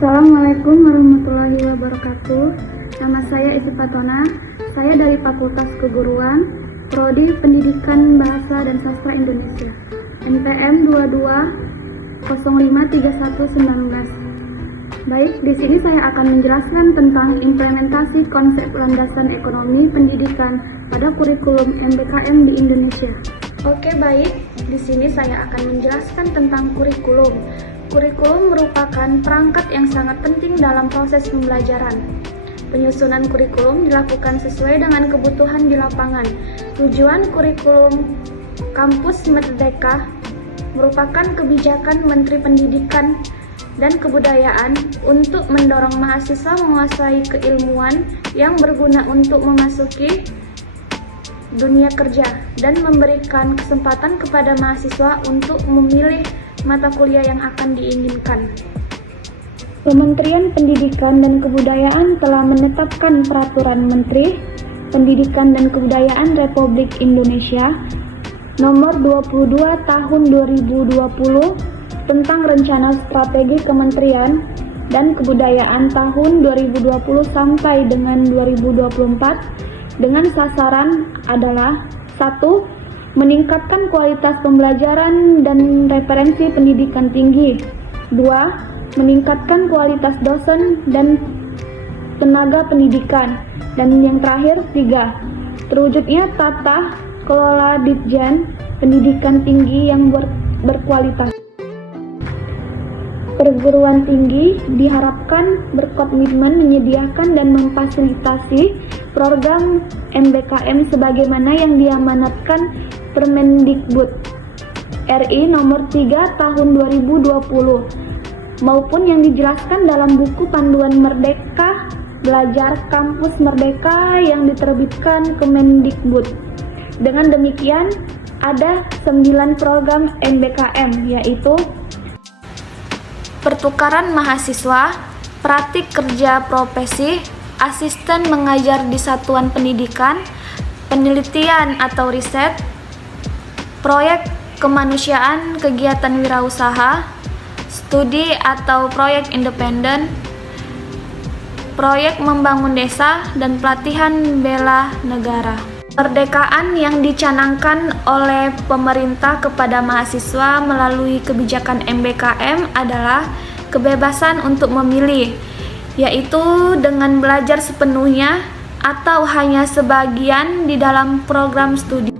Assalamualaikum warahmatullahi wabarakatuh. Nama saya Isi Fatona. Saya dari Fakultas Keguruan, Prodi Pendidikan Bahasa dan Sastra Indonesia, NPM 22053119. Baik, di sini saya akan menjelaskan tentang implementasi konsep landasan ekonomi pendidikan pada kurikulum MBKM di Indonesia. Oke, baik. Di sini saya akan menjelaskan tentang kurikulum. Kurikulum merupakan perangkat yang sangat penting dalam proses pembelajaran. Penyusunan kurikulum dilakukan sesuai dengan kebutuhan di lapangan. Tujuan kurikulum Kampus Merdeka merupakan kebijakan Menteri Pendidikan dan Kebudayaan untuk mendorong mahasiswa menguasai keilmuan yang berguna untuk memasuki dunia kerja dan memberikan kesempatan kepada mahasiswa untuk memilih mata kuliah yang akan diinginkan. Kementerian Pendidikan dan Kebudayaan telah menetapkan Peraturan Menteri Pendidikan dan Kebudayaan Republik Indonesia Nomor 22 Tahun 2020 tentang Rencana Strategi Kementerian dan Kebudayaan tahun 2020 sampai dengan 2024 dengan sasaran adalah 1. Meningkatkan kualitas pembelajaran dan referensi pendidikan tinggi. 2. Meningkatkan kualitas dosen dan tenaga pendidikan. Dan yang terakhir 3. Terwujudnya tata kelola Ditjen Pendidikan Tinggi yang berkualitas. Perguruan tinggi diharapkan berkomitmen menyediakan dan memfasilitasi program MBKM sebagaimana yang diamanatkan Permendikbud RI Nomor 3 Tahun 2020 maupun yang dijelaskan dalam buku panduan Merdeka Belajar Kampus Merdeka yang diterbitkan Kemendikbud. Dengan demikian, ada 9 program MBKM, yaitu pertukaran mahasiswa, praktik kerja profesi, asisten mengajar di satuan pendidikan, penelitian atau riset, proyek kemanusiaan, kegiatan wirausaha, studi atau proyek independen, proyek membangun desa, dan pelatihan bela negara. Kemerdekaan yang dicanangkan oleh pemerintah kepada mahasiswa melalui kebijakan MBKM adalah kebebasan untuk memilih, yaitu dengan belajar sepenuhnya atau hanya sebagian di dalam program studi.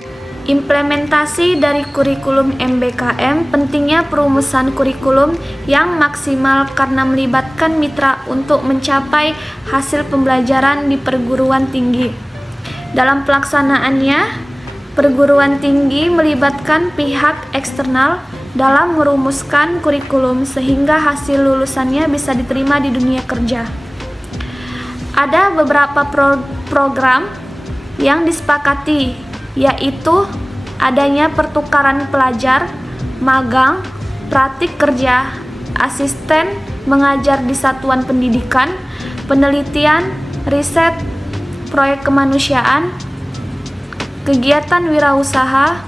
Implementasi dari kurikulum MBKM, pentingnya perumusan kurikulum yang maksimal karena melibatkan mitra untuk mencapai hasil pembelajaran di perguruan tinggi. Dalam pelaksanaannya, perguruan tinggi melibatkan pihak eksternal dalam merumuskan kurikulum sehingga hasil lulusannya bisa diterima di dunia kerja. Ada beberapa program yang disepakati, yaitu adanya pertukaran pelajar, magang, praktik kerja, asisten mengajar di satuan pendidikan, penelitian, riset, proyek kemanusiaan, kegiatan wirausaha,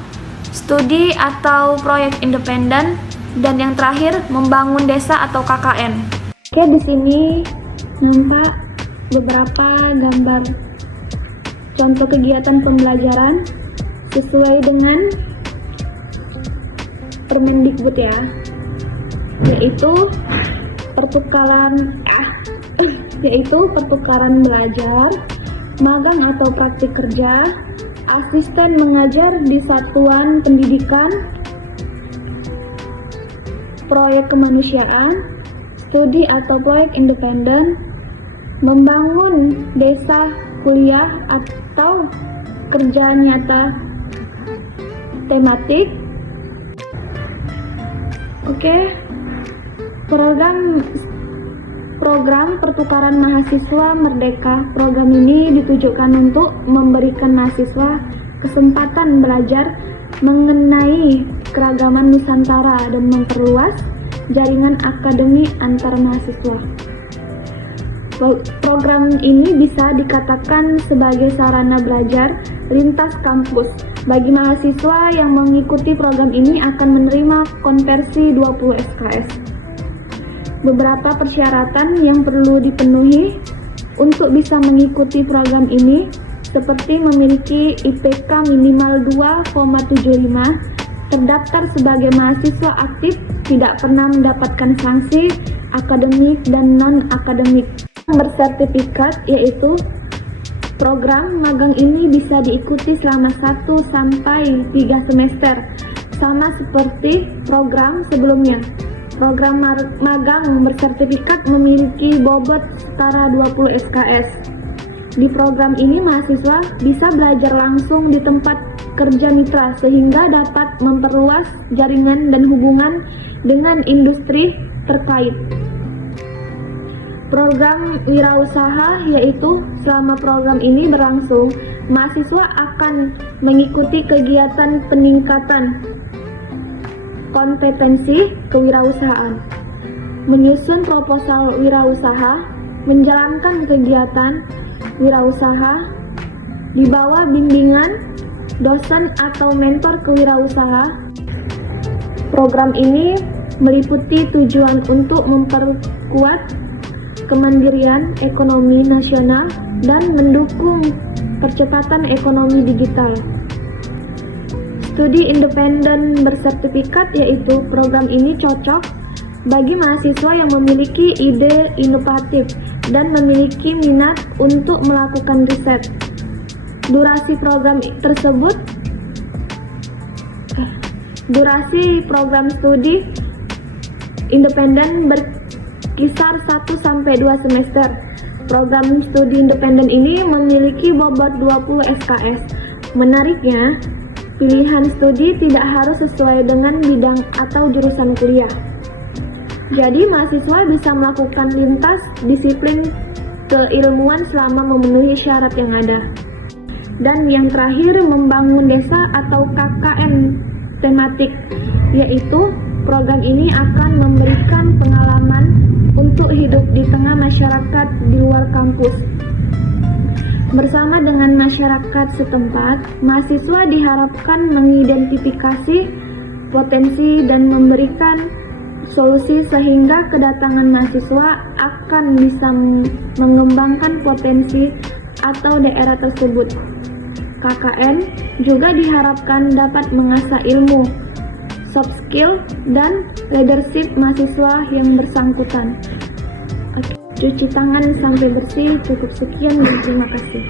studi atau proyek independen, dan yang terakhir membangun desa atau KKN. Oke, di sini nampak beberapa gambar contoh kegiatan pembelajaran sesuai dengan Permendikbud ya, yaitu pertukaran belajar, magang atau praktik kerja, asisten mengajar di satuan pendidikan, proyek kemanusiaan, studi atau proyek independen, membangun desa, kuliah atau kerja nyata tematik. Program pertukaran mahasiswa Merdeka. Program ini ditujukan untuk memberikan mahasiswa kesempatan belajar mengenai keragaman Nusantara dan memperluas jaringan akademik antar mahasiswa. Program ini bisa dikatakan sebagai sarana belajar lintas kampus. Bagi mahasiswa yang mengikuti program ini akan menerima konversi 20 SKS. Beberapa persyaratan yang perlu dipenuhi untuk bisa mengikuti program ini seperti memiliki IPK minimal 2,75, terdaftar sebagai mahasiswa aktif, tidak pernah mendapatkan sanksi akademik dan non-akademik. Bersertifikat yaitu program magang ini bisa diikuti selama 1 sampai 3 semester, sama seperti program sebelumnya. Program magang bersertifikat memiliki bobot setara 20 SKS. Di program ini mahasiswa bisa belajar langsung di tempat kerja mitra sehingga dapat memperluas jaringan dan hubungan dengan industri terkait. Program wirausaha yaitu selama program ini berlangsung, mahasiswa akan mengikuti kegiatan peningkatan kompetensi kewirausahaan, menyusun proposal wirausaha, menjalankan kegiatan wirausaha, di bawah bimbingan dosen atau mentor kewirausaha. Program ini meliputi tujuan untuk memperkuat kemandirian ekonomi nasional dan mendukung percepatan ekonomi digital. Studi independen bersertifikat yaitu program ini cocok bagi mahasiswa yang memiliki ide inovatif dan memiliki minat untuk melakukan riset. Durasi program studi independen berkisar 1-2 semester. Program studi independen ini memiliki bobot 20 SKS. Menariknya, pilihan studi tidak harus sesuai dengan bidang atau jurusan kuliah. Jadi, mahasiswa bisa melakukan lintas disiplin keilmuan selama memenuhi syarat yang ada. Dan yang terakhir, membangun desa atau KKN tematik, yaitu program ini akan memberikan pengalaman untuk hidup di tengah masyarakat di luar kampus. Bersama dengan masyarakat setempat, mahasiswa diharapkan mengidentifikasi potensi dan memberikan solusi sehingga kedatangan mahasiswa akan bisa mengembangkan potensi atau daerah tersebut. KKN juga diharapkan dapat mengasah ilmu, soft skill, dan leadership mahasiswa yang bersangkutan. Cuci tangan sampai bersih, cukup sekian dan terima kasih.